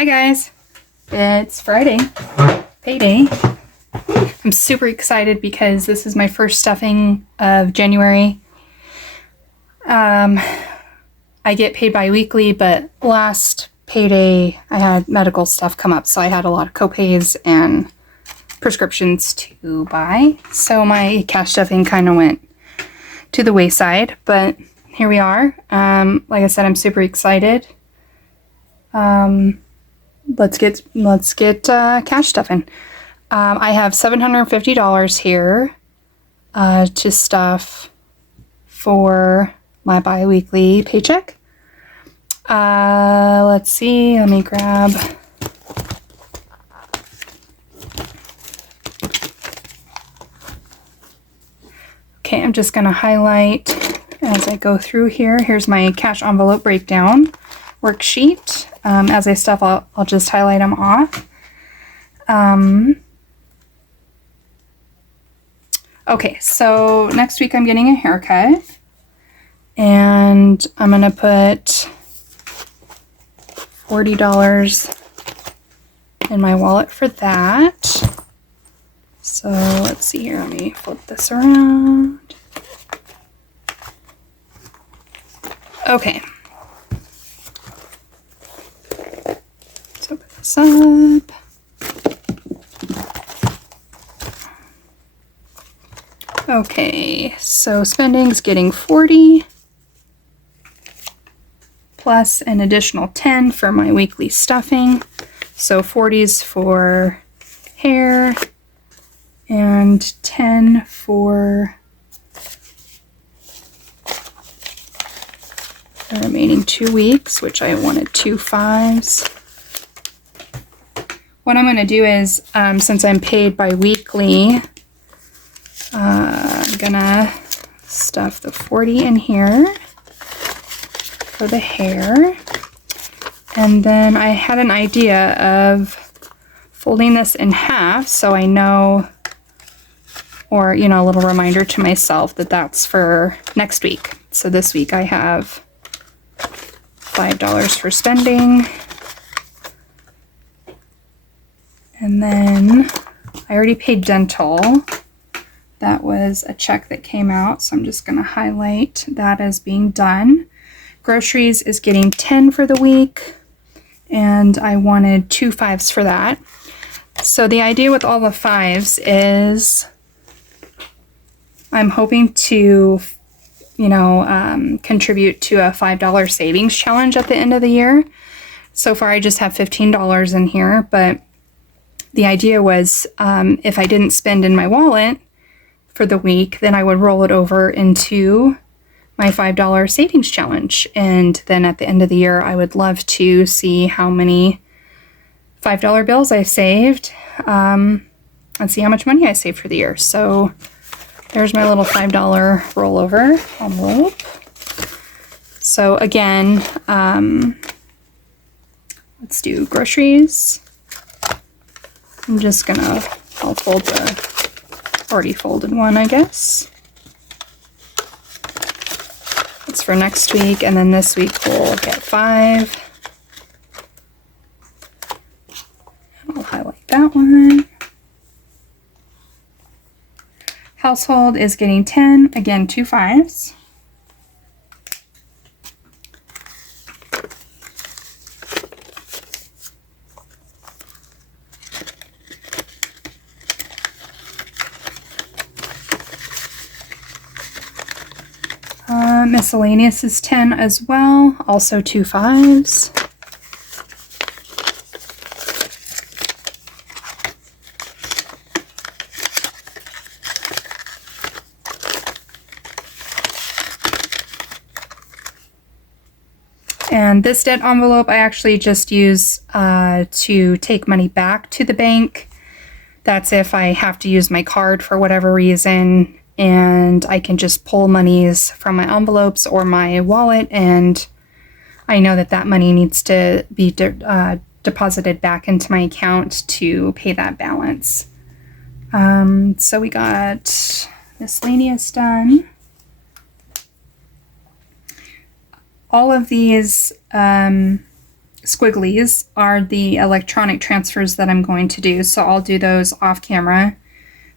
Hi guys, it's Friday, payday. I'm super excited because this is my first stuffing of January. I get paid bi-weekly, but last payday I had medical stuff come up, so I had a lot of co-pays and prescriptions to buy. So my cash stuffing kind of went to the wayside, but here we are. Like I said, I'm super excited. Let's get cash stuffing. I have $750 here to stuff for my bi-weekly paycheck. Let's see, let me grab. Okay, I'm just gonna highlight as I go through here. Here's my cash envelope breakdown worksheet. As I stuff, I'll just highlight them off. Okay, so next week I'm getting a haircut, and I'm gonna put $40 in my wallet for that. So let's see here, let me flip this around. Okay. Let's open this up. Okay, so spending's getting 40 plus an additional 10 for my weekly stuffing. So 40's for hair and 10 for the remaining 2 weeks, which I wanted 2 5s. What I'm going to do is, since I'm paid bi-weekly, I'm gonna stuff the 40 in here for the hair. And then I had an idea of folding this in half so I know, or, you know, a little reminder to myself that that's for next week. So this week I have $5 for spending. And then I already paid dental. That was a check that came out, so I'm just going to highlight that as being done. Groceries is getting 10 for the week, and I wanted 2 5s for that. So the idea with all the 5s is I'm hoping to, you know, contribute to a $5 savings challenge at the end of the year. So far I just have $15 in here, but the idea was if I didn't spend in my wallet for the week, then I would roll it over into my $5 savings challenge. And then at the end of the year, I would love to see how many $5 bills I saved and see how much money I saved for the year. So there's my little $5 rollover envelope. So again, let's do groceries. I'll fold the already folded one, I guess. It's for next week, and then this week we'll get 5. I'll highlight that one. Household is getting 10, again 2 5s. Miscellaneous is 10 as well, also 2 5s. And this debt envelope I actually just use to take money back to the bank. That's if I have to use my card for whatever reason, and I can just pull monies from my envelopes or my wallet, and I know that that money needs to be deposited back into my account to pay that balance. So we got miscellaneous done. All of these squigglies are the electronic transfers that I'm going to do. So I'll do those off camera.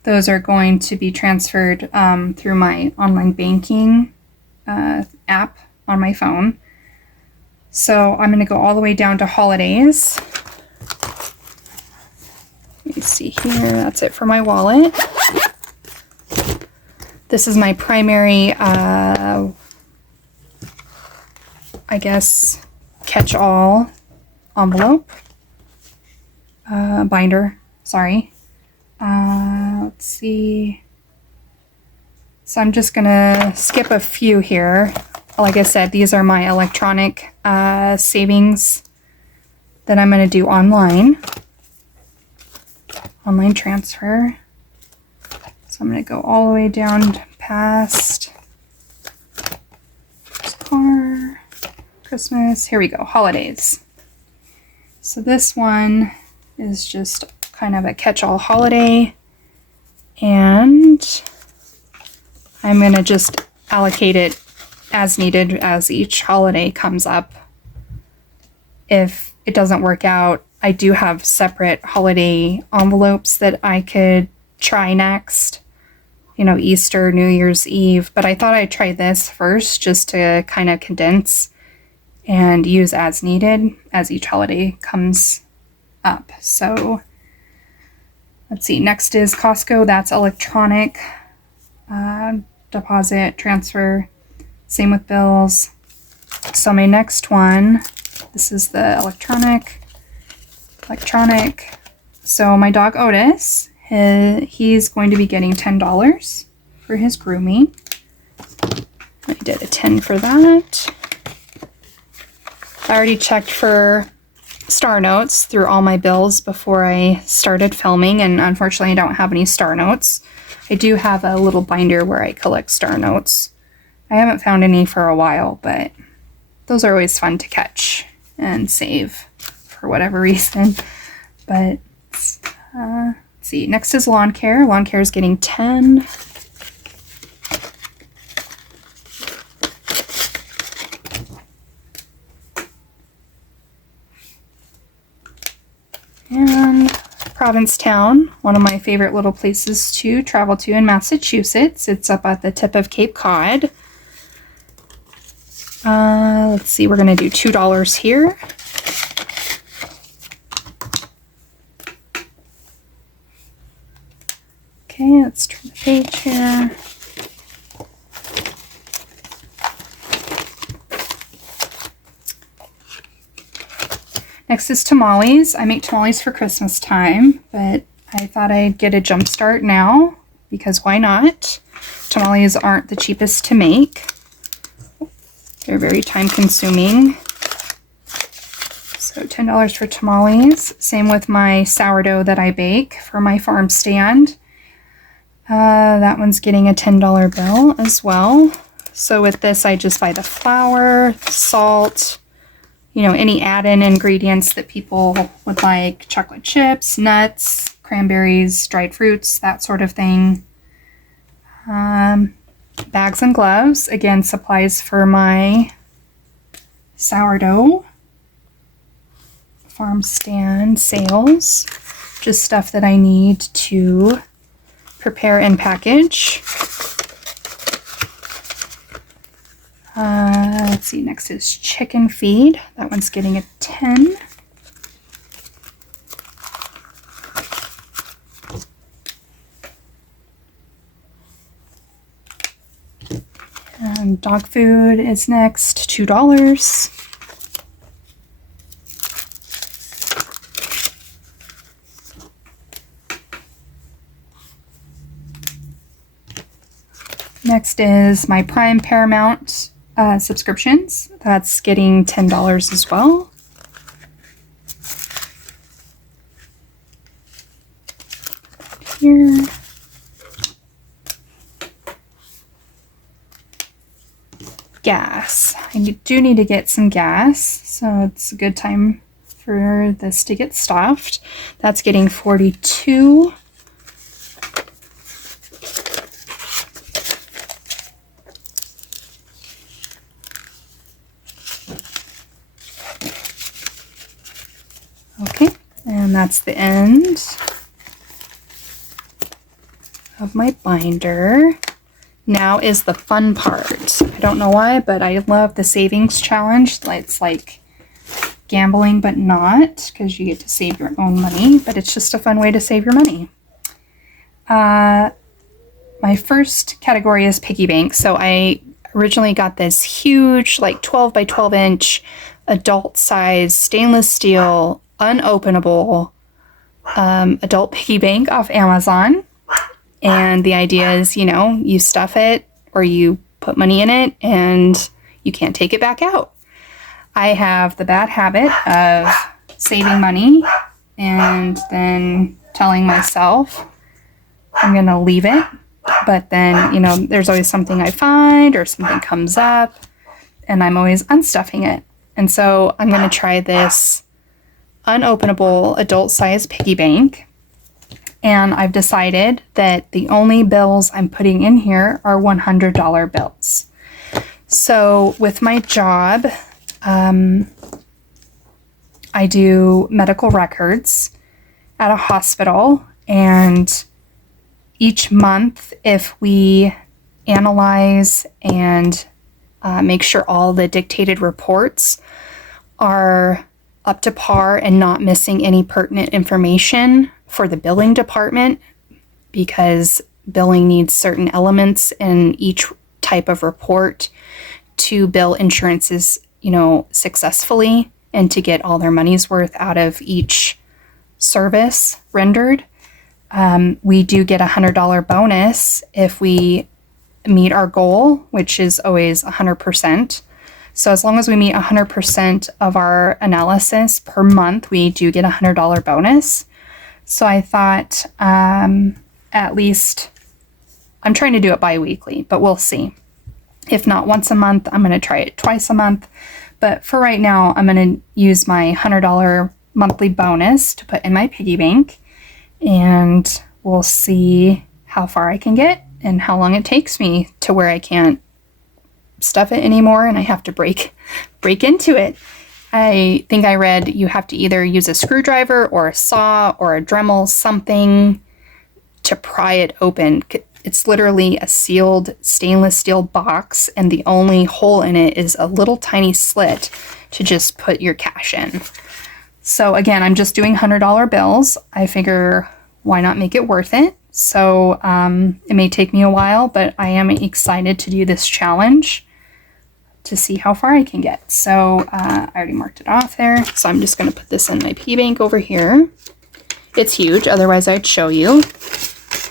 Those are going to be transferred through my online banking app on my phone. So I'm going to go all the way down to holidays. Let me see here. That's it for my wallet. This is my primary, I guess, catch-all envelope. Binder, sorry. Let's see. So I'm just gonna skip a few here. Like I said, these are my electronic savings that I'm gonna do online. Online transfer. So I'm gonna go all the way down past car, Christmas. Here we go, holidays. So this one is just kind of a catch-all holiday, and I'm going to just allocate it as needed as each holiday comes up. If it doesn't work out, I do have separate holiday envelopes that I could try next. You know, Easter, New Year's Eve, but I thought I'd try this first just to kind of condense and use as needed as each holiday comes up. So let's see, next is Costco. That's electronic deposit, transfer, same with bills. So my next one, this is the electronic. So my dog Otis, he's going to be getting $10 for his grooming. I did a 10 for that. I already checked for star notes through all my bills before I started filming, and unfortunately I don't have any star notes. I do have a little binder where I collect star notes. I haven't found any for a while, but those are always fun to catch and save for whatever reason. But let's see, next is lawn care. Lawn care is getting 10. And Provincetown, one of my favorite little places to travel to in Massachusetts. It's up at the tip of Cape Cod. Let's see, we're going to do $2 here. Okay, let's turn the page here. Next is tamales. I make tamales for Christmas time, but I thought I'd get a jump start now because why not? Tamales aren't the cheapest to make. They're very time consuming. So $10 for tamales. Same with my sourdough that I bake for my farm stand. That one's getting a $10 bill as well. So with this, I just buy the flour, salt, you know, any add-in ingredients that people would like, chocolate chips, nuts, cranberries, dried fruits, that sort of thing. Bags and gloves, again, supplies for my sourdough, farm stand sales, just stuff that I need to prepare and package. Let's see, next is chicken feed. That one's getting a 10. And dog food is next, $2. Next is my Prime Paramount subscriptions. That's getting $10 as well. Here. Gas. I do need to get some gas, so it's a good time for this to get stuffed. That's getting 42. Okay, and that's the end of my binder. Now is the fun part. I don't know why, but I love the savings challenge. It's like gambling, but not, because you get to save your own money, but it's just a fun way to save your money. My first category is piggy bank. So I originally got this huge, like 12 by 12 inch adult size stainless steel unopenable adult piggy bank off Amazon. And the idea is, you know, you stuff it or you put money in it and you can't take it back out. I have the bad habit of saving money and then telling myself I'm going to leave it. But then, you know, there's always something I find or something comes up and I'm always unstuffing it. And so I'm going to try this unopenable adult size piggy bank. And I've decided that the only bills I'm putting in here are $100 bills. So with my job, I do medical records at a hospital, and each month, if we analyze and make sure all the dictated reports are up to par and not missing any pertinent information for the billing department, because billing needs certain elements in each type of report to bill insurances, you know, successfully and to get all their money's worth out of each service rendered. We do get a $100 bonus if we meet our goal, which is always 100%. So as long as we meet 100% of our analysis per month, we do get a $100 bonus. So I thought at least, I'm trying to do it bi-weekly, but we'll see. If not once a month, I'm going to try it twice a month. But for right now, I'm going to use my $100 monthly bonus to put in my piggy bank. And we'll see how far I can get and how long it takes me to where I can't stuff it anymore and I have to break into it. I think I read you have to either use a screwdriver or a saw or a Dremel, something to pry it open. It's literally a sealed stainless steel box, and the only hole in it is a little tiny slit to just put your cash in. So again, I'm just doing $100 bills. I figure why not make it worth it? So it may take me a while, but I am excited to do this challenge to see how far I can get. So I already marked it off there. So I'm just going to put this in my piggy bank over here. It's huge, otherwise I'd show you.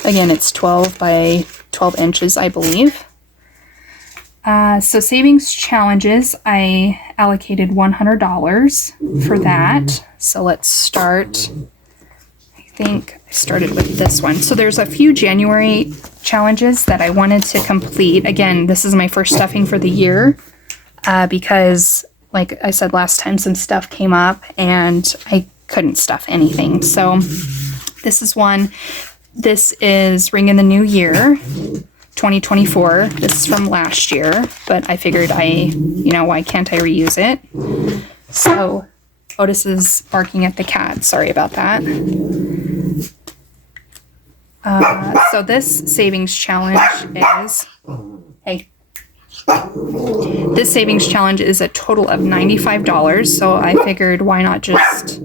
Again, it's 12 by 12 inches, I believe. So savings challenges, I allocated $100 for that. So let's start. I think I started with this one. So there's a few January challenges that I wanted to complete. Again, this is my first stuffing for the year because, like I said last time, some stuff came up and I couldn't stuff anything. So this is one. This is Ring in the New Year. 2024. This is from last year, but I figured why can't I reuse it? So Otis is barking at the cat. Sorry about that. So this savings challenge is, this savings challenge is a total of $95. So I figured why not just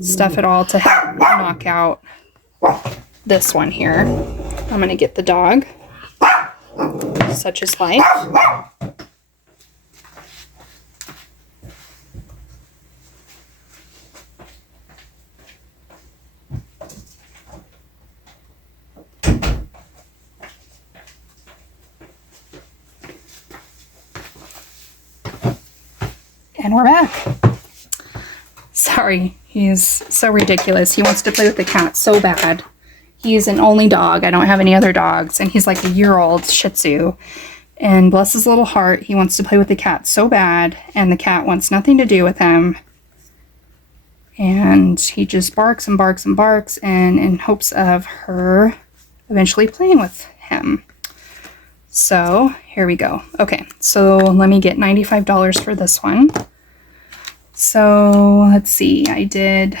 stuff it all to help knock out this one here. I'm going to get the dog. Such is life. And we're back. Sorry, he's so ridiculous. He wants to play with the cat so bad. He's an only dog. I don't have any other dogs. And he's like a year-old Shih Tzu. And bless his little heart, he wants to play with the cat so bad. And the cat wants nothing to do with him. And he just barks and barks and barks. And in hopes of her eventually playing with him. So here we go. Okay, so let me get $95 for this one. So let's see, I did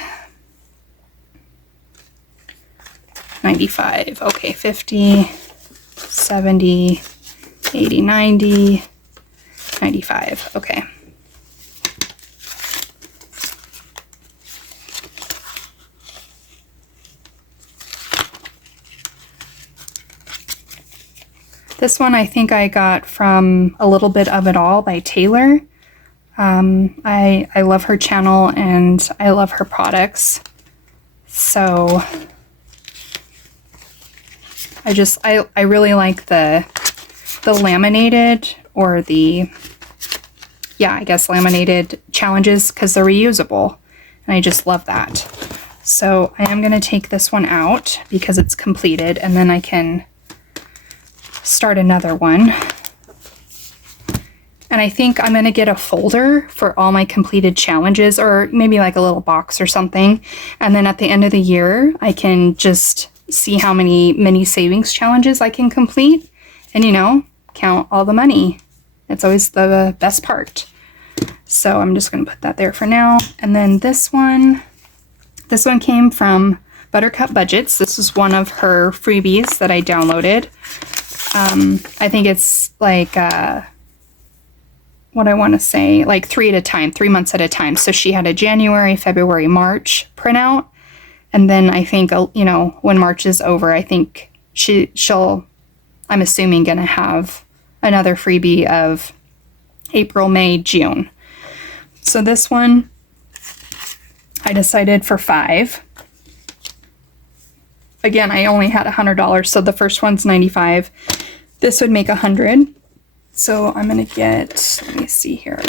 95. Okay, 50, 70, 80, 90, 95. Okay. This one I think I got from A Little Bit of It All by Taylor. I love her channel and I love her products. So I really like the laminated, or the, yeah, I guess laminated challenges, because they're reusable. And I just love that. So I am going to take this one out because it's completed, and then I can start another one. And I think I'm going to get a folder for all my completed challenges, or maybe like a little box or something. And then at the end of the year, I can just see how many mini savings challenges I can complete and, you know, count all the money. It's always the best part. So I'm just going to put that there for now. And then this one came from Buttercup Budgets. This is one of her freebies that I downloaded. I think it's like, what I want to say, like 3 at a time, 3 months at a time. So she had a January, February, March printout. And then I think, you know, when March is over, I think she'll, I'm assuming, going to have another freebie of April, May, June. So this one, I decided for 5. Again, I only had $100, so the first one's 95. This would make 100. So I'm going to get, let me see here.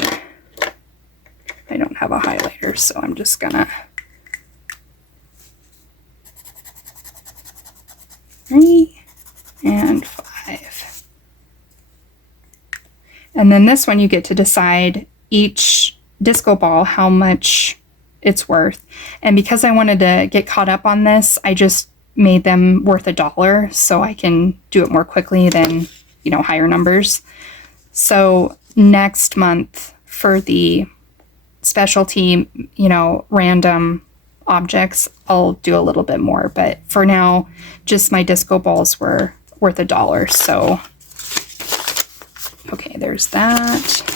I don't have a highlighter, so I'm just going to 3 and 5. And then this one, you get to decide each disco ball how much it's worth. And because I wanted to get caught up on this, I just made them worth $1 so I can do it more quickly than, you know, higher numbers. So next month for the specialty, you know, random objects, I'll do a little bit more. But for now, just my disco balls were worth $1. So, okay, there's that.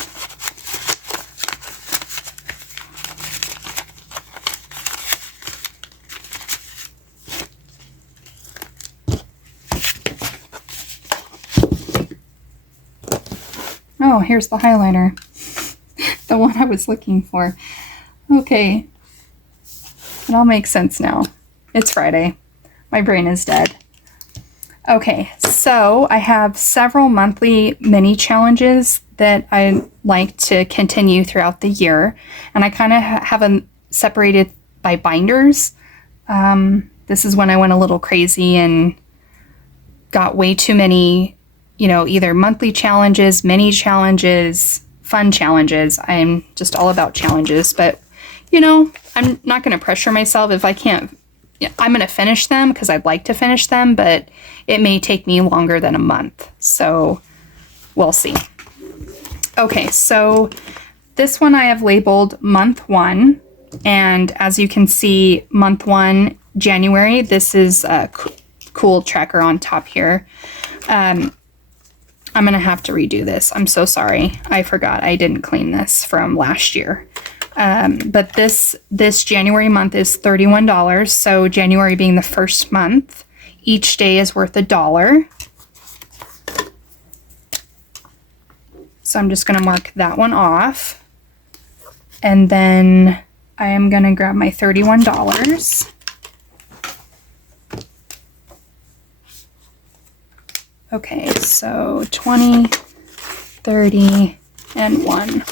Oh, here's the highlighter. The one I was looking for. Okay. It all makes sense now. It's Friday. My brain is dead. Okay, so I have several monthly mini challenges that I like to continue throughout the year. And I kind of have them separated by binders. This is when I went a little crazy and got way too many, you know, either monthly challenges, mini challenges, fun challenges. I'm just all about challenges, but, you know, I'm not going to pressure myself. If I can't, I'm going to finish them because I'd like to finish them, but it may take me longer than a month. So we'll see. Okay, so this one I have labeled month 1. And as you can see, month 1, January, this is a cool tracker on top here. I'm going to have to redo this. I'm so sorry. I forgot. I didn't clean this from last year. But this January month is $31. So January being the first month, each day is worth $1. So I'm just going to mark that one off. And then I am going to grab my $31. Okay, so 20, 30, and 1.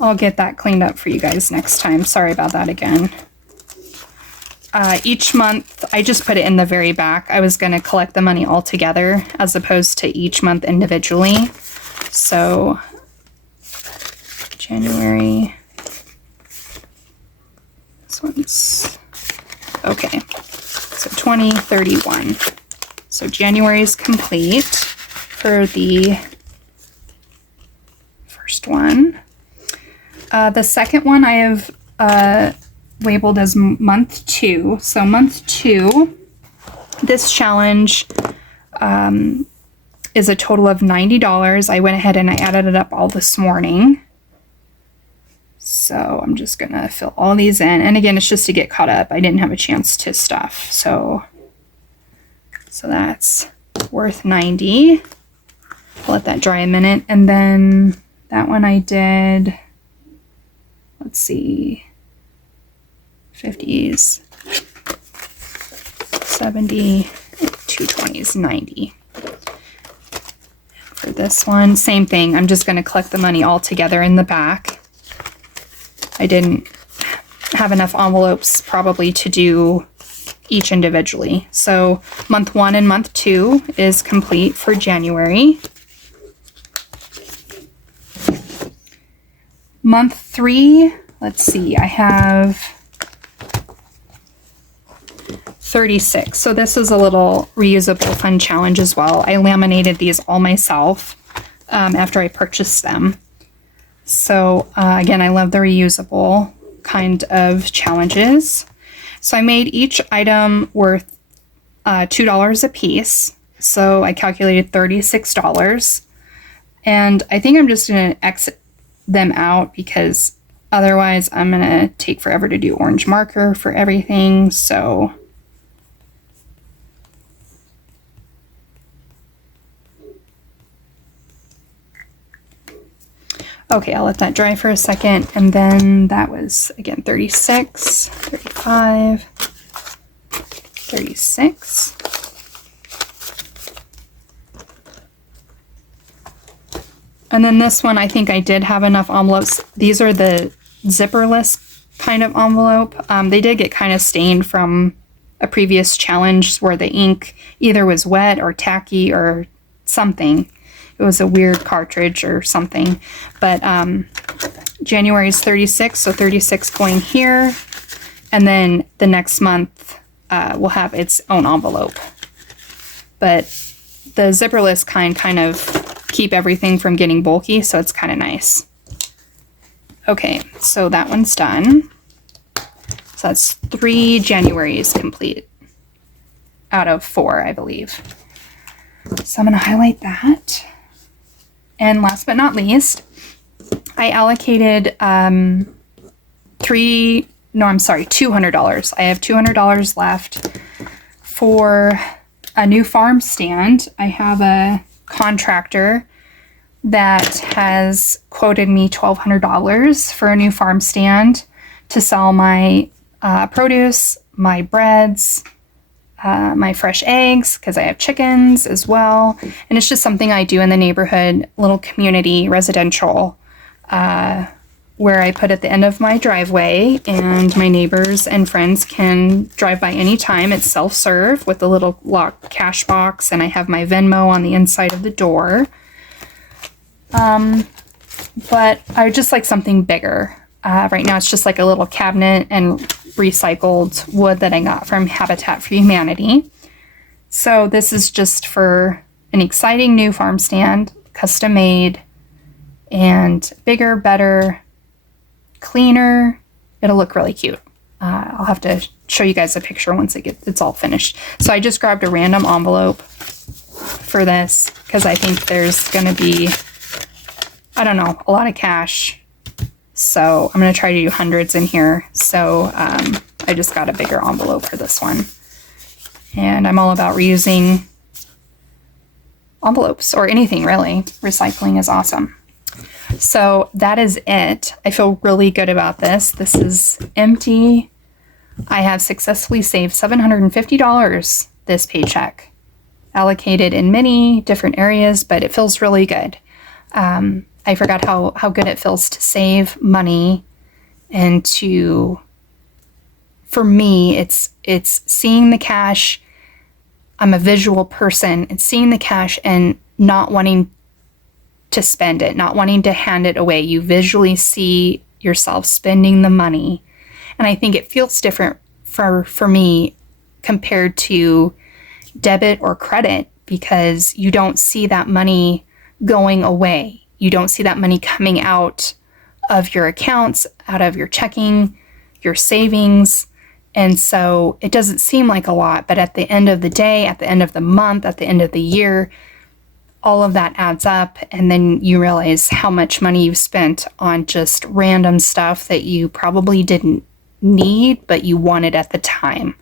I'll get that cleaned up for you guys next time. Sorry about that again. Each month, I just put it in the very back. I was going to collect the money all together as opposed to each month individually. So, January. This one's, okay. So 20, 31. So January is complete for the first one. The second one I have labeled as month 2. So month 2, this challenge is a total of $90. I went ahead and I added it up all this morning. So I'm just going to fill all these in. And again, it's just to get caught up. I didn't have a chance to stuff. So that's worth 90. I'll let that dry a minute. And then that one I did, let's see, 50s, 70, 220s, 90. For this one, same thing. I'm just going to collect the money all together in the back. I didn't have enough envelopes probably to do each individually. So month 1 and month 2 is complete for January. Month 3, let's see, I have 36. So this is a little reusable fun challenge as well. I laminated these all myself after I purchased them. So again, I love the reusable kind of challenges. So I made each item worth $2 a piece. So I calculated $36. And I think I'm just going to exit them out because otherwise I'm going to take forever to do orange marker for everything. So okay, I'll let that dry for a second. And then that was, again, 36, 35, 36. And then this one, I think I did have enough envelopes. These are the zipperless kind of envelope. They did get kind of stained from a previous challenge where the ink either was wet or tacky or something. It was a weird cartridge or something. But January is 36, so 36 going here. And then the next month will have its own envelope. But the zipperless kind of keep everything from getting bulky, so it's kind of nice. Okay, so that one's done. So that's 3 Januaries complete out of 4, I believe. So I'm going to highlight that. And last but not least, I allocated $200. I have $200 left for a new farm stand. I have a contractor that has quoted me $1,200 for a new farm stand to sell my produce, my breads, my fresh eggs, because I have chickens as well. And it's just something I do in the neighborhood, little community, residential, where I put at the end of my driveway, and my neighbors and friends can drive by anytime. It's self-serve with a little locked cash box, and I have my Venmo on the inside of the door. But I would just like something bigger. Right now it's just like a little cabinet and recycled wood that I got from Habitat for Humanity. So this is just for an exciting new farm stand, custom made, and bigger, better, cleaner. It'll look really cute. I'll have to show you guys a picture once it's all finished. So I just grabbed a random envelope for this because I think there's going to be, I don't know, a lot of cash. So I'm going to try to do hundreds in here. So I just got a bigger envelope for this one. And I'm all about reusing envelopes or anything really. Recycling is awesome. So that is it. I feel really good about this. This is empty. I have successfully saved $750 this paycheck, allocated in many different areas, but it feels really good. I forgot how good it feels to save money and for me, it's seeing the cash. I'm a visual person. It's seeing the cash and not wanting to spend it, not wanting to hand it away. You visually see yourself spending the money. And I think it feels different for me compared to debit or credit because you don't see that money going away. You don't see that money coming out of your accounts, out of your checking, your savings. And so it doesn't seem like a lot, but at the end of the day, at the end of the month, at the end of the year, all of that adds up. And then you realize how much money you've spent on just random stuff that you probably didn't need, but you wanted at the time.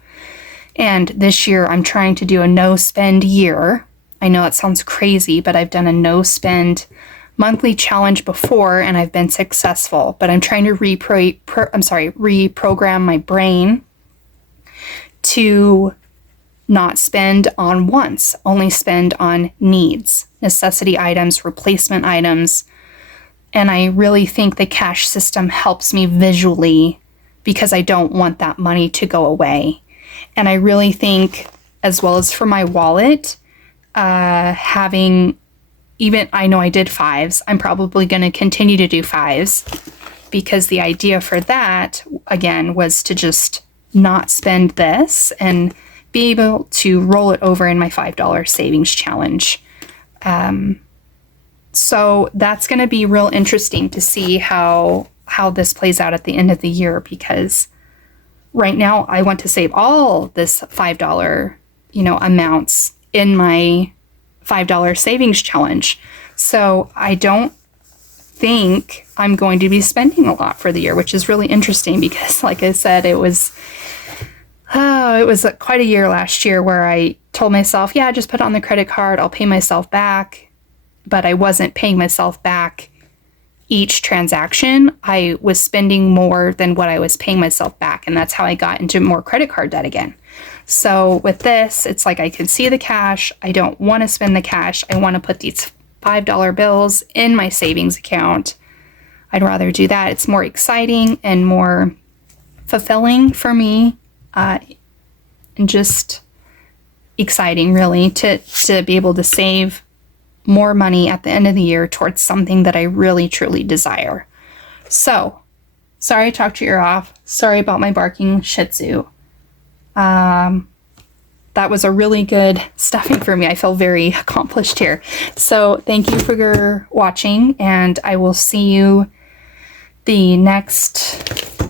And this year I'm trying to do a no spend year. I know it sounds crazy, but I've done a no spend monthly challenge before and I've been successful, but I'm trying to reprogram my brain to not spend on wants, only spend on needs, necessity items, replacement items. And I really think the cash system helps me visually because I don't want that money to go away. And I really think, as well as for my wallet, having even, I know I did 5s, I'm probably going to continue to do 5s because the idea for that, again, was to just not spend this and be able to roll it over in my $5 savings challenge. So that's going to be real interesting to see how this plays out at the end of the year, because right now I want to save all this $5, amounts in my $5 savings challenge. So I don't think I'm going to be spending a lot for the year, which is really interesting because, like I said, it was quite a year last year where I told myself, yeah, just put it on the credit card, I'll pay myself back. But I wasn't paying myself back each transaction. I was spending more than what I was paying myself back. And that's how I got into more credit card debt again. So with this, it's like I can see the cash. I don't want to spend the cash. I want to put these $5 bills in my savings account. I'd rather do that. It's more exciting and more fulfilling for me. And just exciting, really, to be able to save more money at the end of the year towards something that I really, truly desire. So, sorry I talked your ear off. Sorry about my barking Shih Tzu. That was a really good stuffing for me. I feel very accomplished here. So, thank you for watching, and I will see you the next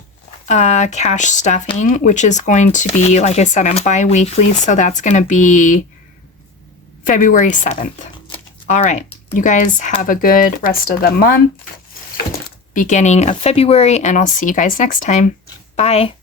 cash stuffing, which is going to be, like I said, I'm bi-weekly, so that's going to be February 7th. All right, you guys have a good rest of the month, beginning of February, and I'll see you guys next time. Bye.